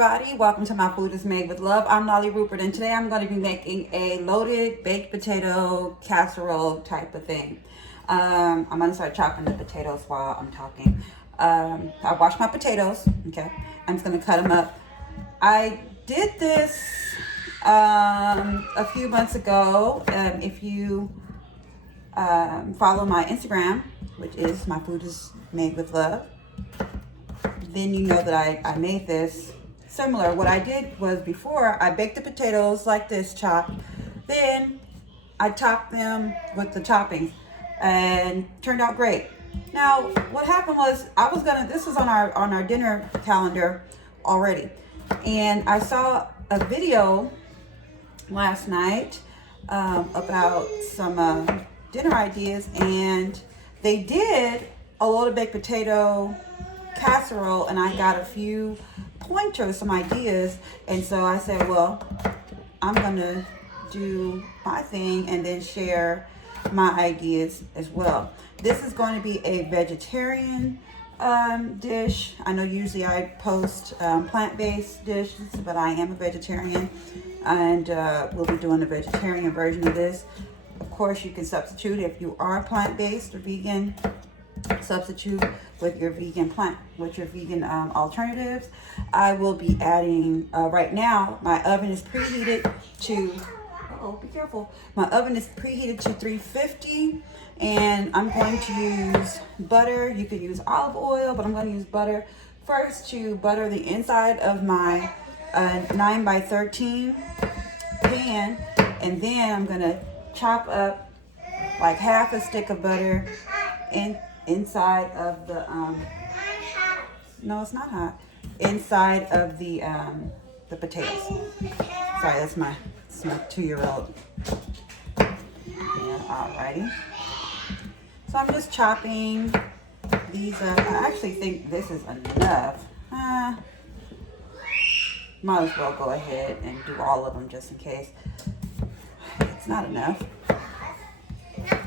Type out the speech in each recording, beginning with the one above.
everybody, welcome to My Food is Made with Love. I'm Nolly Rupert, and today I'm going to be making a loaded baked potato casserole type of thing. I'm going to start chopping the potatoes while I'm talking. I washed my potatoes, okay? I'm just going to cut them up. I did this a few months ago. If you follow my Instagram, which is My Food is Made with Love, then you know that I made this similar. What I did was, before I baked the potatoes like this, chopped, then I topped them with the toppings and turned out great. Now what happened was, this was on our dinner calendar already, and I saw a video last night about some dinner ideas, and they did a loaded baked potato casserole, and I got a few pointers, some ideas, and so I said, well, I'm gonna do my thing and then share my ideas as well. This is going to be a vegetarian dish. I know usually I post plant-based dishes, but I am a vegetarian, and we'll be doing a vegetarian version of this. Of course, you can substitute if you are plant-based or vegan. Substitute with your vegan alternatives. I will be adding right now, my oven is preheated to be careful. My oven is preheated to 350, and I'm going to use butter. You could use olive oil, but I'm going to use butter first to butter the inside of my 9x13 pan, and then I'm going to chop up like half a stick of butter inside of the no, it's not hot, inside of the potatoes. Sorry, that's my 2-year-old. Yeah, alrighty. So I'm just chopping these up. I actually think this is enough. Might as well go ahead and do all of them just in case it's not enough.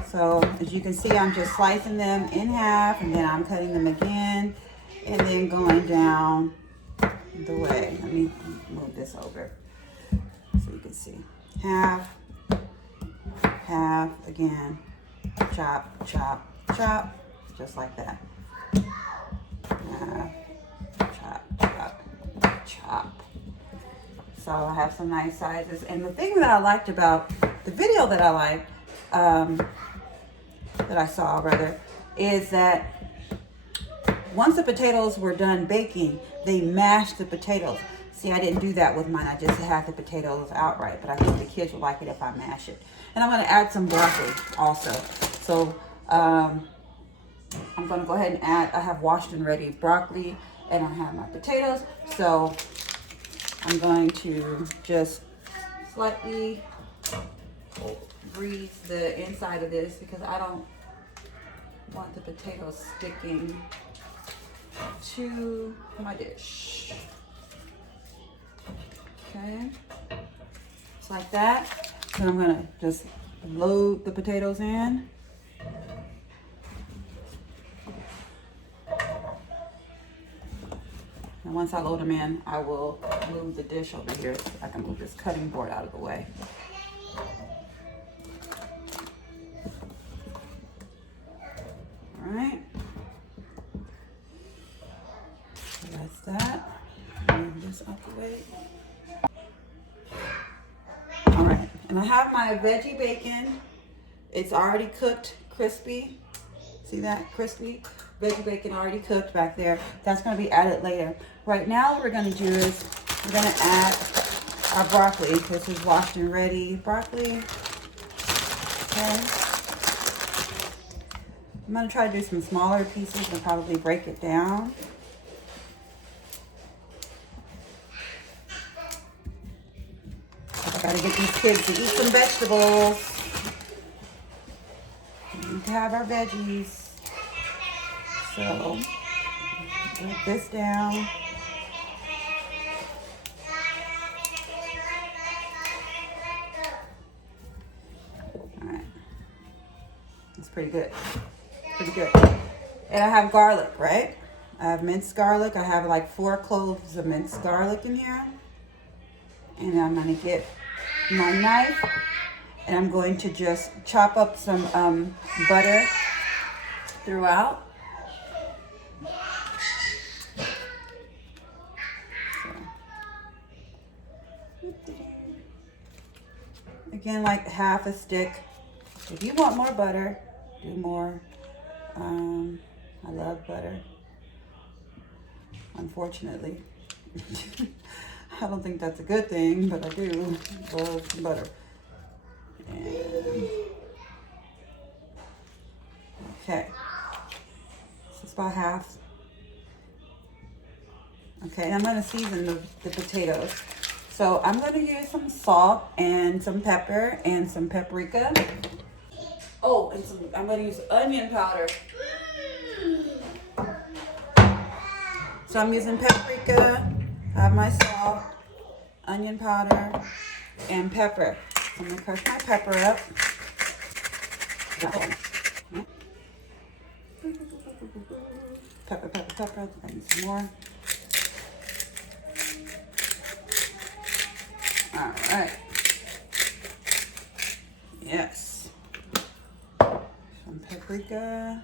So as you can see, I'm just slicing them in half, and then I'm cutting them again, and then going down the way. Let me move this over so you can see. Half, again, chop, chop, chop, just like that. Half, chop, chop, chop. So I have some nice sizes. And the thing that I liked about the video that I saw rather, is that once the potatoes were done baking, they mashed the potatoes. See, I didn't do that with mine. I just had the potatoes outright, but I think the kids would like it if I mash it. And I'm going to add some broccoli also. So I'm going to go ahead and add, I have washed and ready broccoli, and I have my potatoes. So I'm going to just slightly grease the inside of this, because I don't want the potatoes sticking to my dish. Okay, just like that. Then I'm gonna just load the potatoes in. And once I load them in, I will move the dish over here so I can move this cutting board out of the way. Alright, so that's that. Move this out the way. Alright, and I have my veggie bacon. It's already cooked, crispy. See that? Crispy. Veggie bacon already cooked back there. That's going to be added later. Right now, what we're going to do is we're going to add our broccoli. This is washed and ready broccoli. Okay. I'm going to try to do some smaller pieces and probably break it down. I got to get these kids to eat some vegetables. We need to have our veggies. So, break this down. Alright. That's pretty good. Pretty good. And I have garlic, right? I have minced garlic. I have like 4 cloves of minced garlic in here. And I'm going to get my knife and I'm going to just chop up some butter throughout. Again, like half a stick. If you want more butter, do more. I love butter. Unfortunately. I don't think that's a good thing, but I do love butter. And, okay. So it's about half. Okay, and I'm going to season the potatoes. So I'm going to use some salt and some pepper and some paprika. Oh, and I'm going to use onion powder. So I'm using paprika, I have my salt, onion powder, and pepper. So I'm going to crush my pepper up. Pepper, pepper, pepper. I need some more. All right. Yes. Some paprika.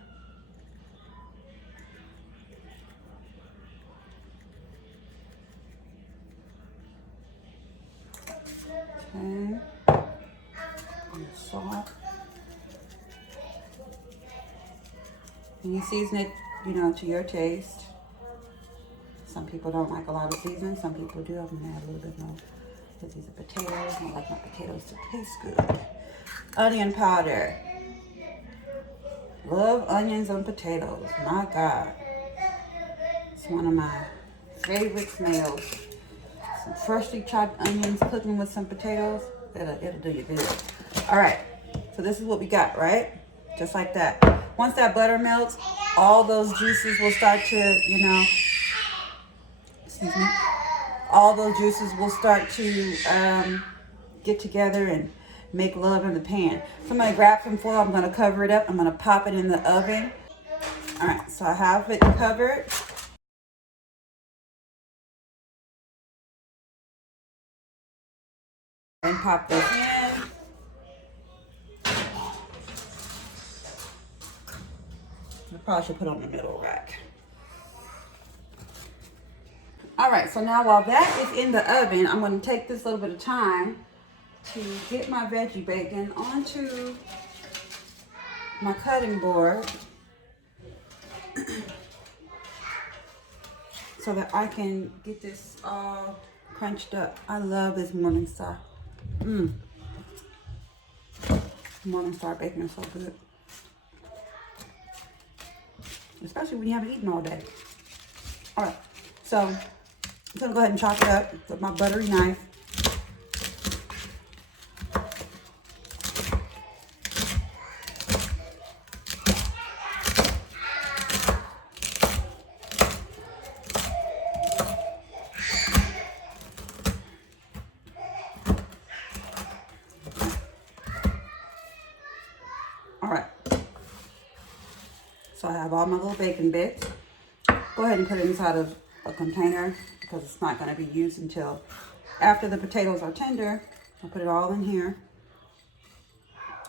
Okay. And salt. And you season it, you know, to your taste. Some people don't like a lot of seasoning. Some people do. I'm gonna add a little bit more because these are potatoes. I like my potatoes to taste good. Onion powder. Love onions and potatoes. My God. It's one of my favorite smells. Some freshly chopped onions cooking with some potatoes. It'll do you good. All right. So this is what we got, right? Just like that. Once that butter melts, all those juices will start to, you know, excuse me, all those juices will start to get together and make love in the pan. So I'm going to grab some foil. I'm going to cover it up. I'm going to pop it in the oven. All right, so I have it covered. And pop this in. I probably should put it on the middle rack. All right, so now while that is in the oven, I'm going to take this little bit of time to get my veggie bacon onto my cutting board so that I can get this all crunched up. I love this Morningstar. Morningstar bacon is so good. Especially when you haven't eaten all day. All right, so I'm gonna go ahead and chop it up with my buttery knife. All right, so I have all my little bacon bits. Go ahead and put it inside of a container because it's not going to be used until after the potatoes are tender. I'll put it all in here.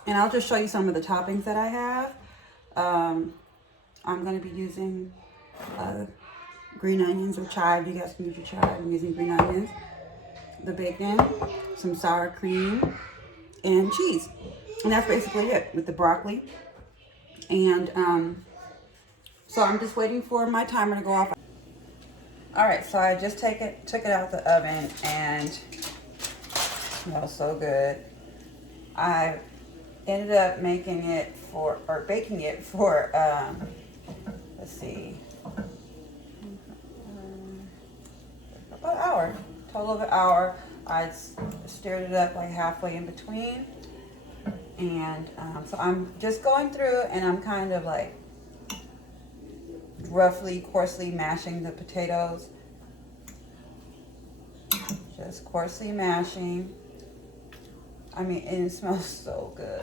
And I'll just show you some of the toppings that I have. I'm going to be using green onions or chive. You guys can use your chive. I'm using green onions, the bacon, some sour cream, and cheese. And that's basically it with the broccoli. And so I'm just waiting for my timer to go off. All right, so I just took it out the oven and it smells so good. I ended up baking it for, let's see, about an hour, total of an hour. I stirred it up like halfway in between. And so I'm just going through and I'm kind of like roughly, coarsely mashing the potatoes. Just coarsely mashing. I mean, and it smells so good.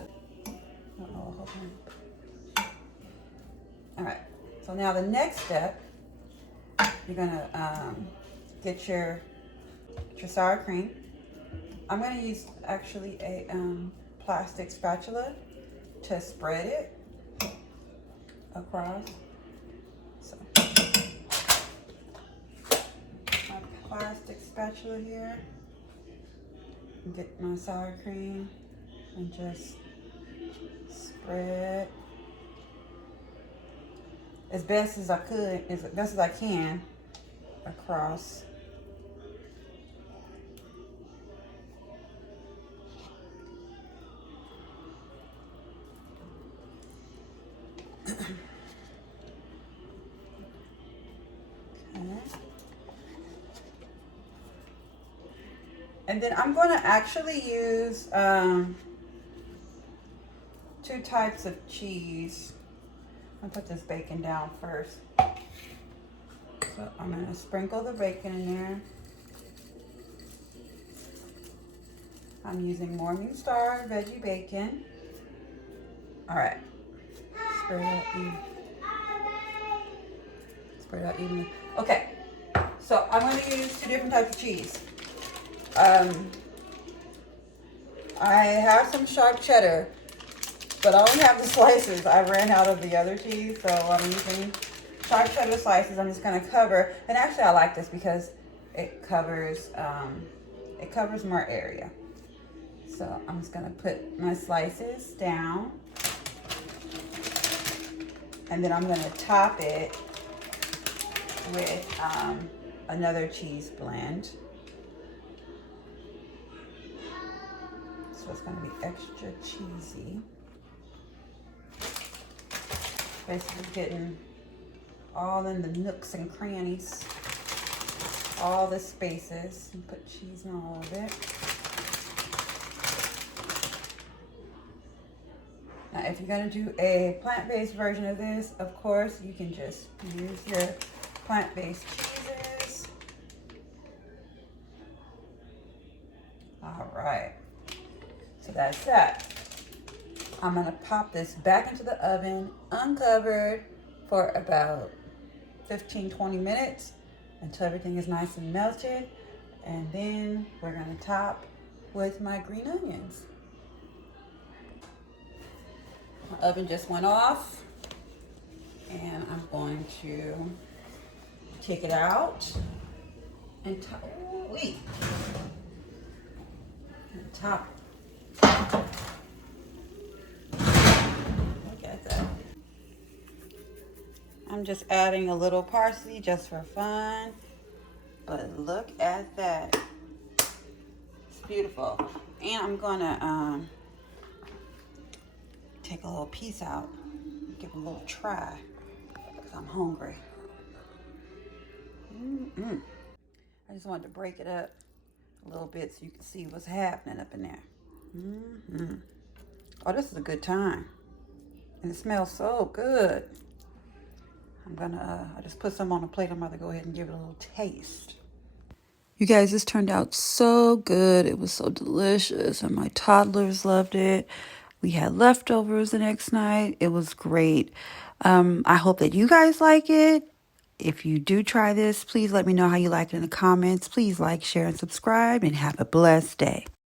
All right, so now the next step You're gonna get your sour cream. I'm gonna use actually a plastic spatula to spread it across. So my plastic spatula here. Get my sour cream and just spread as best as I could, as best as I can, across. Okay. And then I'm going to actually use 2 types of cheese. I'll put this bacon down first. So I'm going to sprinkle the bacon in there. I'm using Morningstar veggie bacon. All right. Spread it out evenly. Spread it out evenly. Okay. So I'm going to use 2 different types of cheese. I have some sharp cheddar, but I only have the slices. I ran out of the other cheese, so I'm using sharp cheddar slices. I'm just going to cover, and actually I like this because it covers more area. So I'm just going to put my slices down, and then I'm going to top it with another cheese blend. So it's going to be extra cheesy. Basically getting all in the nooks and crannies, all the spaces, and put cheese in all of it. Now, if you're going to do a plant-based version of this, of course, you can just use your plant-based cheeses. All right. So that's that. I'm going to pop this back into the oven, uncovered, for about 15-20 minutes until everything is nice and melted. And then we're going to top with my green onions. My oven just went off, and I'm going to take it out and top. Look at that. I'm just adding a little parsley just for fun, but look at that. It's beautiful. And I'm gonna take a little piece out, give it a little try, because I'm hungry. I just wanted to break it up a little bit so you can see what's happening up in there. Oh, this is a good time. And it smells so good. I just put some on a plate. I'm about to go ahead and give it a little taste. You guys, this turned out so good. It was so delicious, and my toddlers loved it. We had leftovers the next night. It was great. I hope that you guys like it. If you do try this, please let me know how you like it in the comments. Please like, share, and subscribe, and have a blessed day.